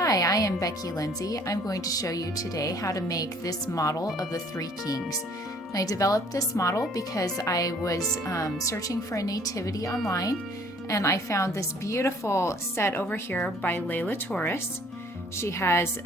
Hi, I am Becky Lindsay. I'm going to show you today how to make this model of the Three Kings. I developed this model because I was searching for a nativity online, and I found this beautiful set over here by Leyla Torres. She has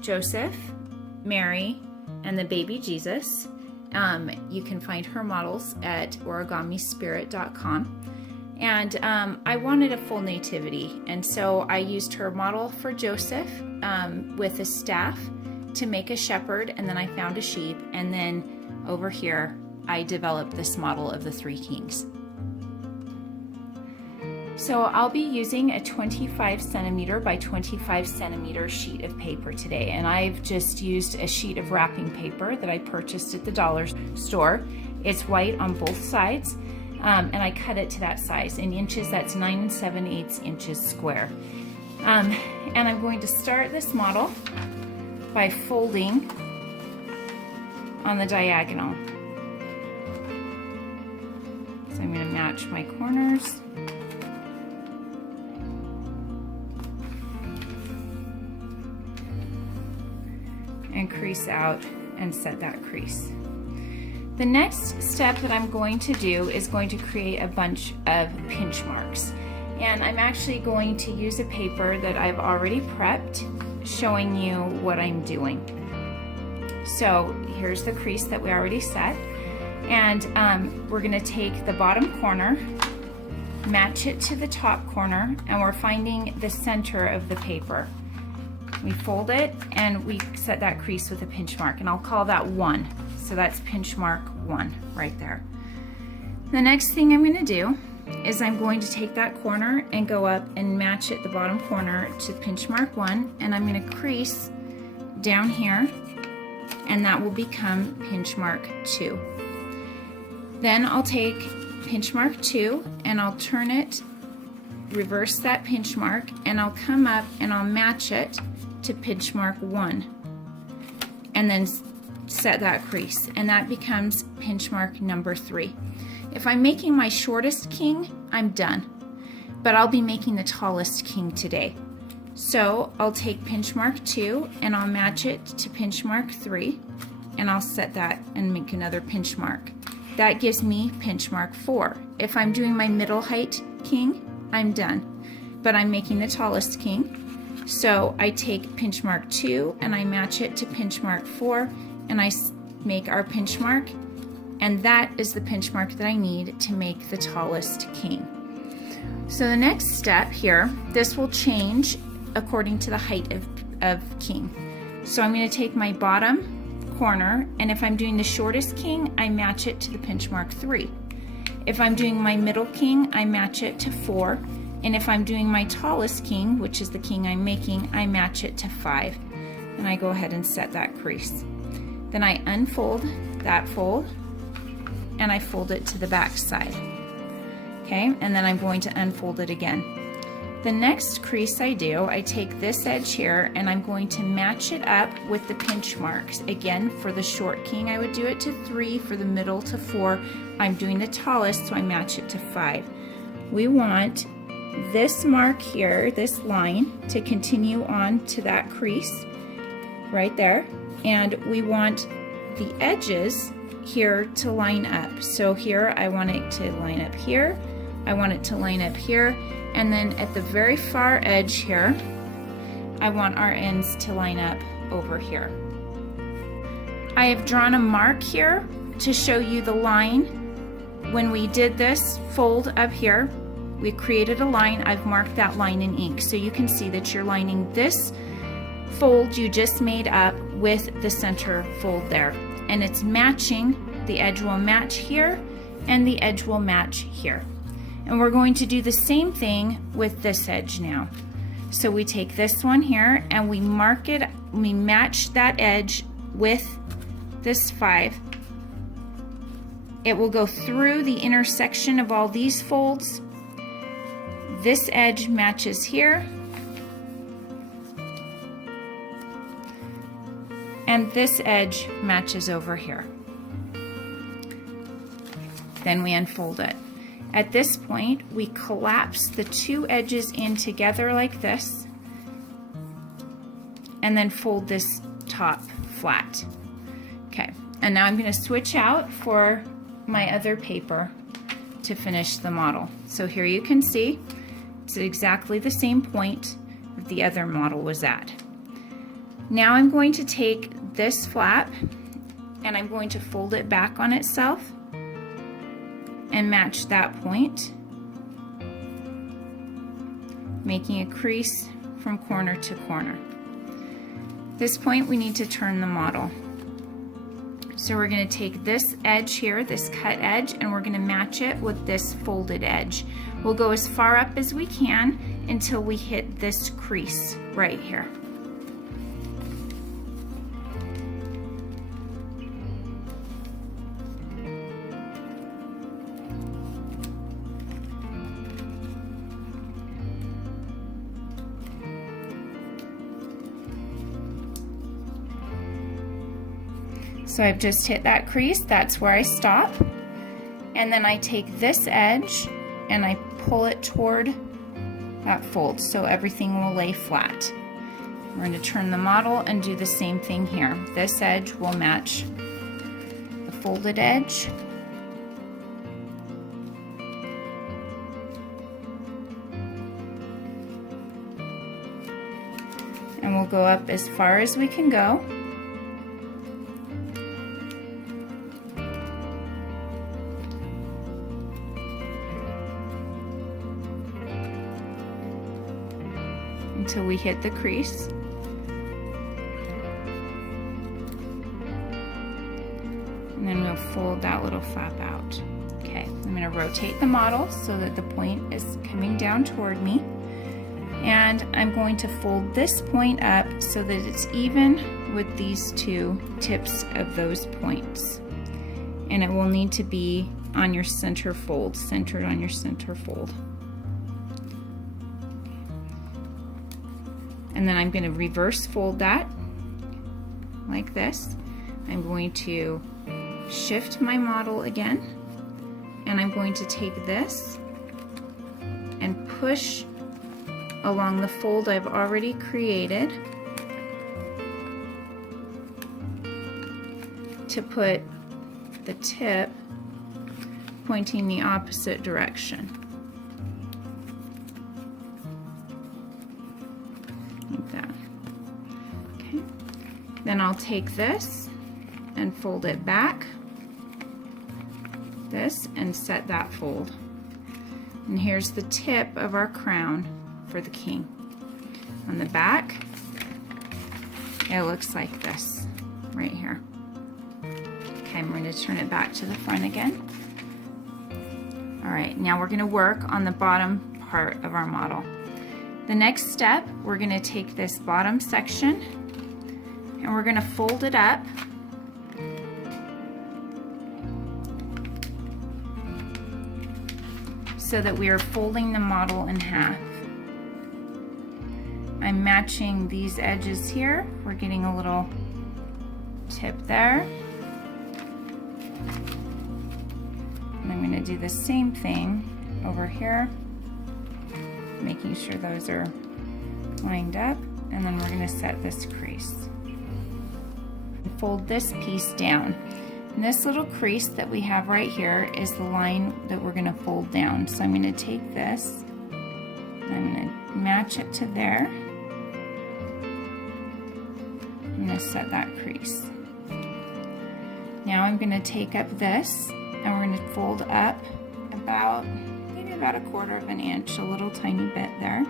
Joseph, Mary, and the baby Jesus. You can find her models at origamispirit.com. And I wanted a full nativity, and so I used her model for Joseph with a staff to make a shepherd, and then I found a sheep, and then over here I developed this model of the Three Kings. So I'll be using a 25 centimeter by 25 centimeter sheet of paper today, and I've just used a sheet of wrapping paper that I purchased at the dollar store. It's white on both sides. And I cut it to that size. In inches, that's 9 7/8 inches square. And I'm going to start this model by folding on the diagonal. So I'm going to match my corners. And crease out and set that crease. The next step that I'm going to do is going to create a bunch of pinch marks. And I'm actually going to use a paper that I've already prepped, showing you what I'm doing. So here's the crease that we already set. And we're going to take the bottom corner, match it to the top corner, and we're finding the center of the paper. We fold it and we set that crease with a pinch mark, and I'll call that 1. So that's pinch mark 1 right there. The next thing I'm going to do is I'm going to take that corner and go up and match it, the bottom corner, to pinch mark 1, and I'm going to crease down here, and that will become pinch mark 2. Then I'll take pinch mark 2 and I'll turn it, reverse that pinch mark, and I'll come up and I'll match it to pinch mark 1, and then set that crease, and that becomes pinch mark number 3. If I'm making my shortest king, I'm done, but I'll be making the tallest king today. So I'll take pinch mark 2 and I'll match it to pinch mark 3, and I'll set that and make another pinch mark. That gives me pinch mark 4. If I'm doing my middle height king, I'm done, but I'm making the tallest king. So I take pinch mark 2 and I match it to pinch mark 4, and I make our pinch mark, and that is the pinch mark that I need to make the tallest king. So the next step here, this will change according to the height of king. So I'm going to take my bottom corner, and if I'm doing the shortest king, I match it to the pinch mark 3. If I'm doing my middle king, I match it to 4. And if I'm doing my tallest king, which is the king I'm making, I match it to 5. And I go ahead and set that crease. Then I unfold that fold, and I fold it to the back side. Okay, and then I'm going to unfold it again. The next crease I do, I take this edge here and I'm going to match it up with the pinch marks. Again, for the short king, I would do it to 3, for the middle to 4. I'm doing the tallest, so I match it to 5. We want this mark here, this line, to continue on to that crease right there, and we want the edges here to line up. So here I want it to line up here, I want it to line up here, and then at the very far edge here, I want our ends to line up over here. I have drawn a mark here to show you the line. When we did this fold up here, we created a line. I've marked that line in ink, so you can see that you're lining this fold you just made up with the center fold there, and it's matching. The edge will match here and the edge will match here, and we're going to do the same thing with this edge now. So we take this one here and we mark it, we match that edge with this 5. It will go through the intersection of all these folds. This edge matches here, and this edge matches over here. Then we unfold it. At this point, we collapse the two edges in together like this, and then fold this top flat. Okay, and now I'm going to switch out for my other paper to finish the model. So here you can see it's exactly the same point that the other model was at. Now I'm going to take this flap and I'm going to fold it back on itself and match that point, making a crease from corner to corner. This point we need to turn the model. So we're going to take this edge here, this cut edge, and we're going to match it with this folded edge. We'll go as far up as we can until we hit this crease right here. So I've just hit that crease, that's where I stop. And then I take this edge and I pull it toward that fold so everything will lay flat. We're going to turn the model and do the same thing here. This edge will match the folded edge. And we'll go up as far as we can go. Until we hit the crease. And then we'll fold that little flap out. Okay, I'm going to rotate the model so that the point is coming down toward me. And I'm going to fold this point up so that it's even with these two tips of those points. And it will need to be on your center fold, centered on your center fold. And then I'm going to reverse fold that like this. I'm going to shift my model again, and I'm going to take this and push along the fold I've already created to put the tip pointing the opposite direction. Like that. Okay. Then I'll take this and fold it back, this, and set that fold. And here's the tip of our crown for the king. On the back, it looks like this right here. Okay, I'm going to turn it back to the front again. All right, now we're going to work on the bottom part of our model. The next step, we're going to take this bottom section and we're going to fold it up so that we are folding the model in half. I'm matching these edges here. We're getting a little tip there. And I'm going to do the same thing over here, making sure those are lined up, and then we're going to set this crease. Fold this piece down. And this little crease that we have right here is the line that we're going to fold down. So I'm going to take this, and I'm going to match it to there. I'm going to set that crease. Now I'm going to take up this and we're going to fold up about, maybe about 1/4 of an inch, a little tiny bit there.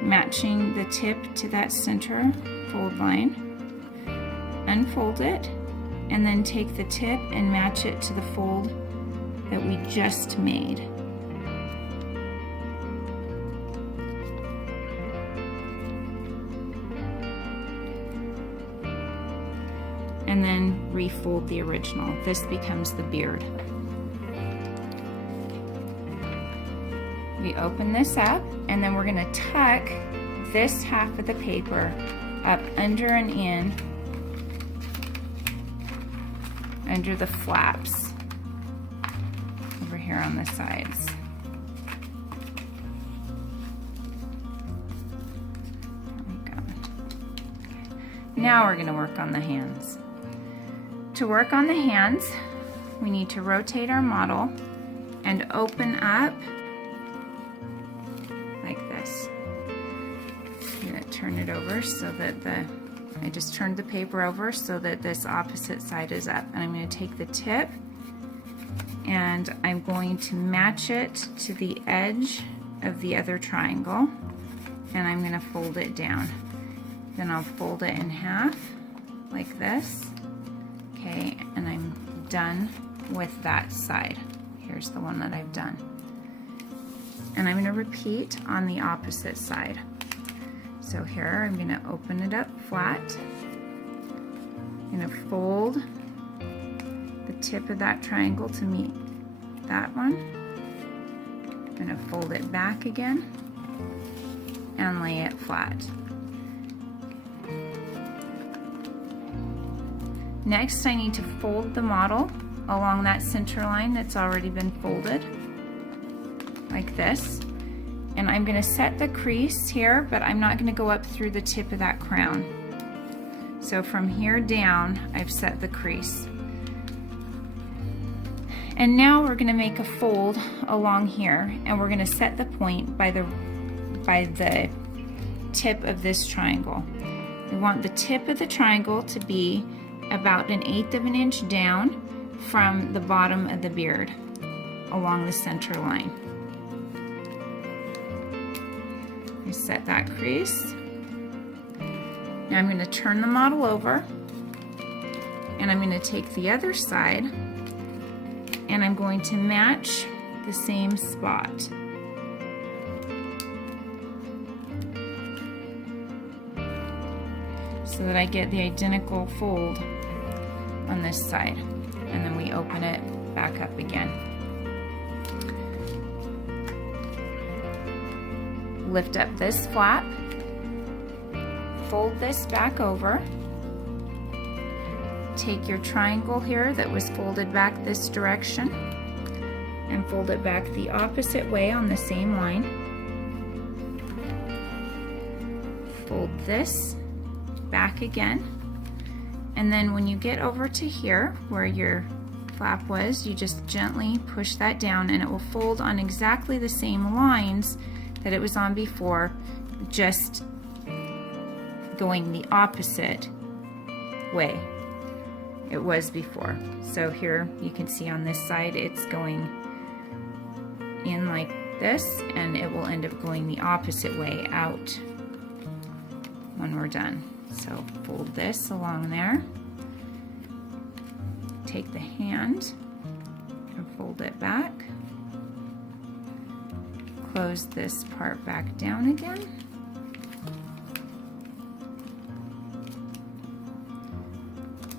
Matching the tip to that center fold line. Unfold it and then take the tip and match it to the fold that we just made. And then refold the original. This becomes the beard. We open this up and then we're going to tuck this half of the paper up under and in under the flaps over here on the sides. There we go. Now we're going to work on the hands. To work on the hands, we need to rotate our model and open up like this. I'm going to turn it over so that I just turned the paper over so that this opposite side is up. And I'm going to take the tip and I'm going to match it to the edge of the other triangle, and I'm going to fold it down. Then I'll fold it in half like this. Okay, and I'm done with that side. Here's the one that I've done. And I'm going to repeat on the opposite side. So here I'm going to open it up flat. I'm going to fold the tip of that triangle to meet that one. I'm going to fold it back again and lay it flat. Next, I need to fold the model along that center line that's already been folded, like this. And I'm going to set the crease here, but I'm not going to go up through the tip of that crown. So from here down, I've set the crease. And now we're going to make a fold along here, and we're going to set the point by the tip of this triangle. We want the tip of the triangle to be about 1/8 of an inch down from the bottom of the beard along the center line. I set that crease. Now I'm going to turn the model over, and I'm going to take the other side and I'm going to match the same spot. So that I get the identical fold on this side. And then we open it back up again. Lift up this flap, fold this back over, take your triangle here that was folded back this direction and fold it back the opposite way on the same line. Fold this back again, and then when you get over to here where your flap was, you just gently push that down and it will fold on exactly the same lines that it was on before, just going the opposite way it was before. So here you can see on this side it's going in like this, and it will end up going the opposite way out when we're done. So fold this along there, take the hand and fold it back, close this part back down again,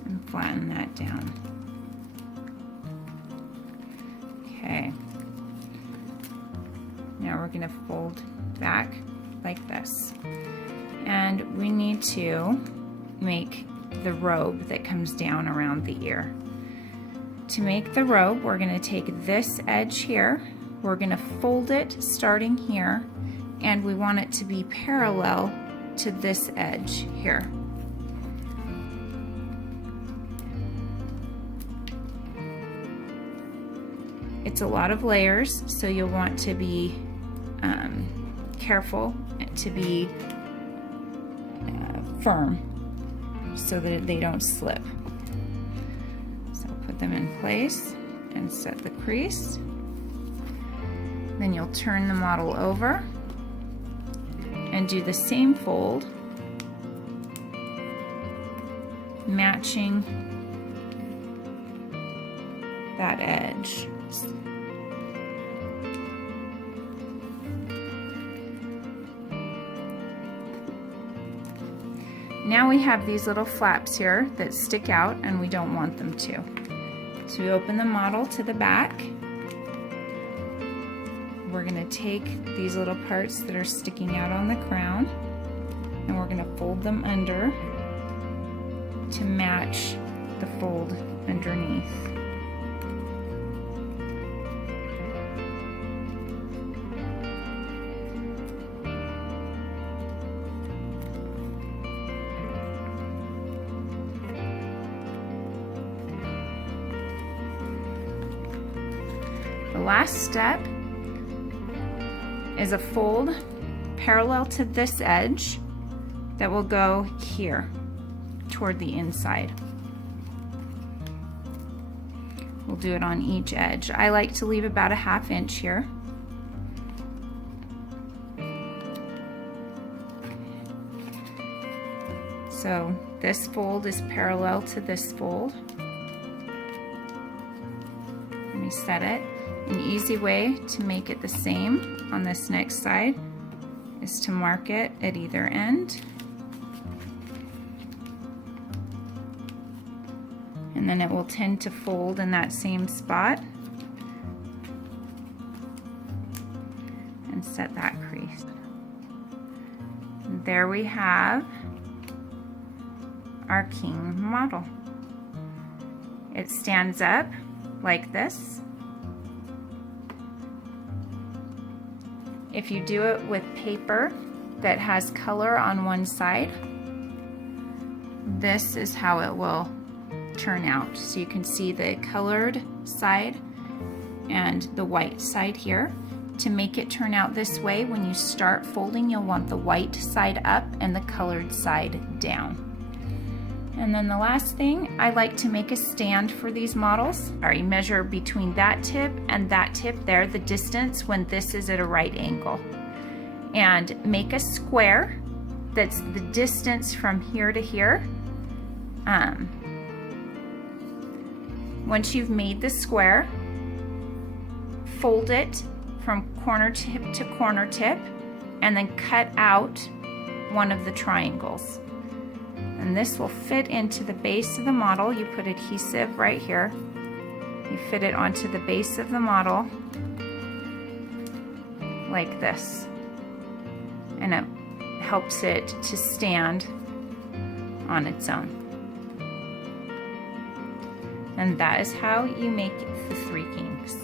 and flatten that down. Okay, now we're going to fold back like this. And we need to make the robe that comes down around the ear. To make the robe, we're going to take this edge here, we're going to fold it starting here, and we want it to be parallel to this edge here. It's a lot of layers, so you'll want to be careful to be firm so that they don't slip. So put them in place and set the crease. Then you'll turn the model over and do the same fold, matching that edge. Now we have these little flaps here that stick out, and we don't want them to. So we open the model to the back. We're going to take these little parts that are sticking out on the crown, and we're going to fold them under to match the fold underneath. last step is a fold parallel to this edge that will go here toward the inside. We'll do it on each edge. I like to leave about a 1/2 inch here. So this fold is parallel to this fold. Let me set it. An easy way to make it the same on this next side is to mark it at either end. And then it will tend to fold in that same spot. And set that crease. And there we have our king model. It stands up like this. If you do it with paper that has color on one side, this is how it will turn out. So you can see the colored side and the white side here. To make it turn out this way, when you start folding, you'll want the white side up and the colored side down. And then the last thing, I like to make a stand for these models. Sorry, measure between that tip and that tip there, the distance when this is at a right angle. And make a square that's the distance from here to here. Once you've made the square, fold it from corner tip to corner tip, and then cut out one of the triangles. And this will fit into the base of the model. You put adhesive right here. You fit it onto the base of the model like this. And it helps it to stand on its own. And that is how you make the 3 kings.